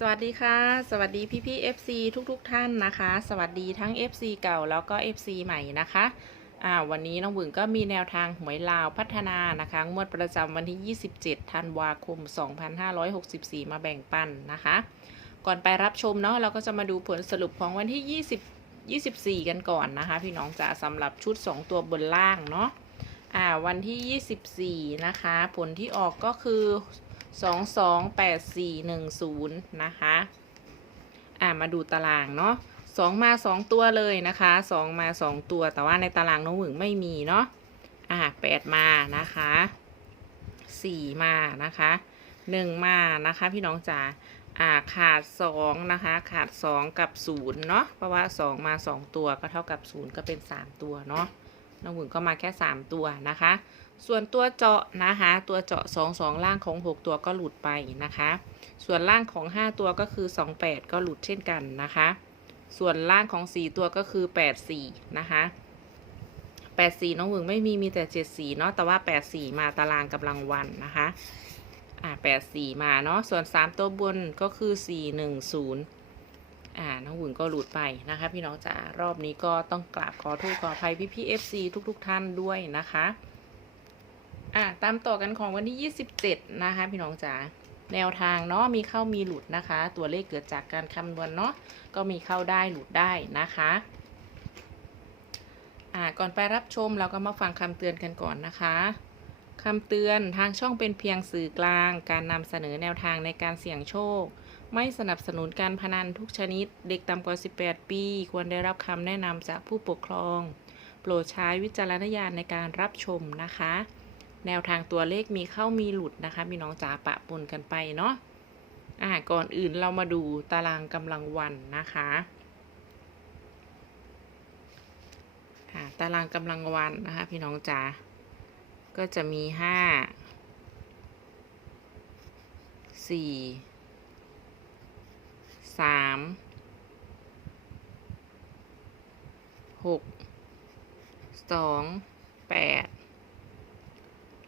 สวัสดีค่ะ สวัสดีพี่พี่ FC ทุกๆทท่านนะคะ สวัสดีทั้ง FC เก่าแล้วก็ FC ใหม่นะคะอ่าวันนี้น้องบึงก็มีแนวทางหวยลาวพัฒนานะคะ งวดประจำวันที่ 27 ธันวาคม 2564 มาแบ่งปันนะคะ ก่อนไปรับชมเนาะเราก็จะมาดูผลสรุปของวันที่ 20 24 กันก่อนนะคะ พี่น้องจ๋าสำหรับชุด 2 ตัวบนล่างเนาะอ่าวันที่ 24 นะคะ ผลที่ออกก็คือ สองสองแปดสี่หนึ่งศูนย์นะคะ อ่ามาดูตารางเนาะสองมาสองตัวเลยนะคะสองมาสองตัว แต่ว่าในตารางน้องหวึงไม่มีเนาะ อ่าแปดมานะคะสี่มานะคะหนึ่งมานะคะพี่น้องจ๋าอ่าขาดสองนะคะขาดสองกับศูนย์เนาะเพราะว่าสองมาสองตัวก็เท่ากับศูนย์ก็เป็นสามตัวเนาะ น้องหวึงก็มาแค่สามตัวนะคะ ส่วนตัวเจาะนะคะ ตัวเจาะ 2 2 ล่างของ 6 ตัวก็หลุดไปนะคะ ส่วนล่างของ 5 ตัวก็คือ 28 ก็หลุดเช่นกันนะคะ ส่วนล่างของ 4 ตัวก็คือ 84 นะคะ 84 น้องหวึงไม่มีมีแต่ 74 เนาะแต่ว่า 84 มาตารางกำลังวันนะคะอ่า84 มาเนาะส่วน 3 ตัวบนก็คือ 410 อ่าน้องหวึงก็หลุดไปนะคะ พี่น้องจ๋ารอบนี้ก็ต้องกราบขอโทษขออภัยพี่พี่ FC ทุกๆทท่านด้วยนะคะอะตามต่อกันของวันที่ 27 นะคะ พี่น้องจ๋าแนวทางเนาะมีเข้ามีหลุดนะคะ ตัวเลขเกิดจากการคำนวณเนาะก็มีเข้าได้หลุดได้นะคะอะก่อนไปรับชมเราก็มาฟังคำเตือนกันก่อนนะคะคำเตือนทางช่องเป็นเพียงสื่อกลาง การนำเสนอแนวทางในการเสี่ยงโชค ไม่สนับสนุนการพนันทุกชนิด เด็กต่ำกว่า 18 ปี ควรได้รับคำแนะนำจากผู้ปกครอง โปรดใช้วิจารณญาณในการรับชมนะคะ แนวทางตัวเลขมีเข้ามีหลุดนะคะพี่น้องจ๋าปะปนกันไปเนาะอ่าก่อนอื่นเรามาดูตารางกำลังวันนะคะอ่าตารางกำลังวันนะคะ พี่น้องจ๋าก็จะมีห้าสี่ สามหกสองแปด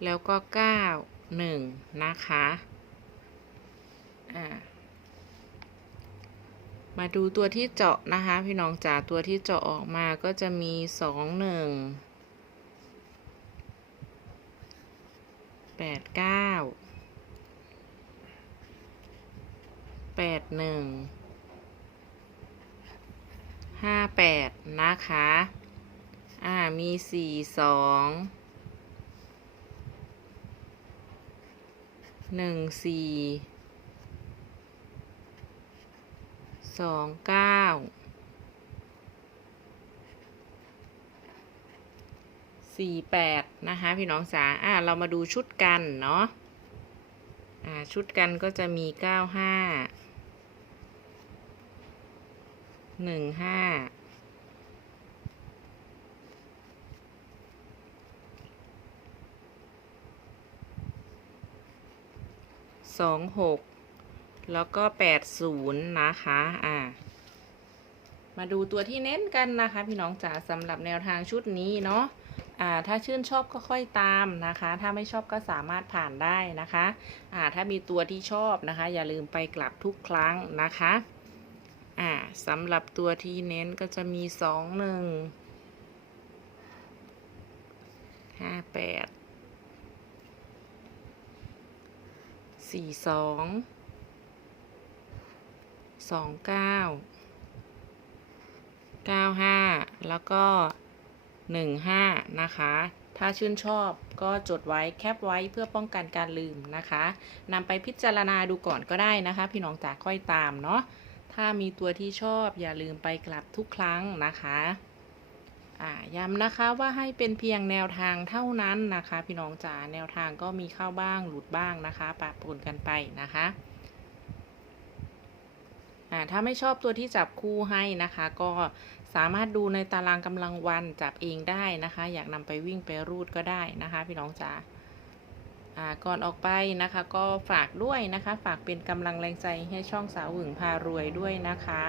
แล้วก็เก้าหนึ่งนะคะอ่ามาดูตัวที่เจาะนะคะ พี่น้องจ๋าตัวที่เจาะออกมาก็จะมีสองหนึ่งแปดเก้า แปดหนึ่งห้าแปดนะคะ อ่า มีสี่สองหนึ่งสี่สองเก้าสี่แปดนะคะ พี่น้องจ๋าอ่าเรามาดูชุดกันเนาะ ชุดกันก็จะมีเก้าห้าหนึ่งห้าสองหกแล้วก็แปดศูนย์นะคะอ่ามาดูตัวที่เน้นกันนะคะ พี่น้องจ๋าสำหรับแนวทางชุดนี้เนาะ ถ้าชื่นชอบก็ค่อยตามนะคะ ถ้าไม่ชอบก็สามารถผ่านได้นะคะอ่าถ้ามีตัวที่ชอบนะคะ อย่าลืมไปกลับทุกครั้งนะคะอ่าสำหรับตัวที่เน้นก็จะมีสองหนึ่งห้าแปดสี่สองสองเก้าเก้าห้าแล้วก็ หนึ่งห้านะคะ ถ้าชื่นชอบก็จดไว้แคปไว้เพื่อป้องกันการลืมนะคะนำไปพิจารณาดูก่อนก็ได้นะคะ พี่น้องจ๋าค่อยตามเนาะ ถ้ามีตัวที่ชอบอย่าลืมไปกลับทุกครั้งนะคะอ่าย้ำนะคะว่าให้เป็นเพียงแนวทางเท่านั้นนะคะ พี่น้องจ๋าแนวทางก็มีเข้าบ้างหลุดบ้างนะคะปะปนกันไปนะคะ ถ้าไม่ชอบตัวที่จับคู่ให้นะคะ ก็สามารถดูในตารางกำลังวันจับเองได้นะคะ อยากนำไปวิ่งไปรูดก็ได้นะคะ พี่น้องจ๋าก่อนออกไปนะคะก็ฝากด้วยนะคะ ฝากเป็นกำลังแรงใจให้ช่องสาวหึงพารวยด้วยนะคะ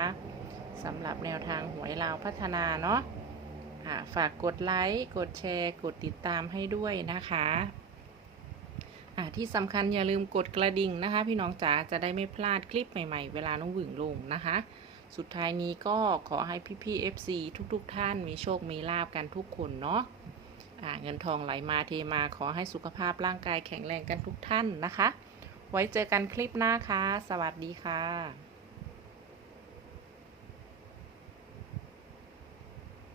สำหรับแนวทางหวยลาวพัฒนาเนาะฝากกดไลค์ กดแชร์ กดติดตามให้ด้วยนะคะ ที่สำคัญอย่าลืมกดกระดิ่งนะคะ พี่น้องจ๋าจะได้ไม่พลาดคลิปใหม่ๆ เวลาน้องหวึงลงนะคะ สุดท้ายนี้ก็ขอให้พี่ๆ FC ทุกๆ ท่านมีโชคมีลาบกันทุกคนเนาะเงินทองไหลมาเทมาขอให้สุขภาพร่างกายแข็งแรงกันทุกท่านนะคะ ไว้เจอกันคลิปหน้าค่ะ สวัสดีค่ะ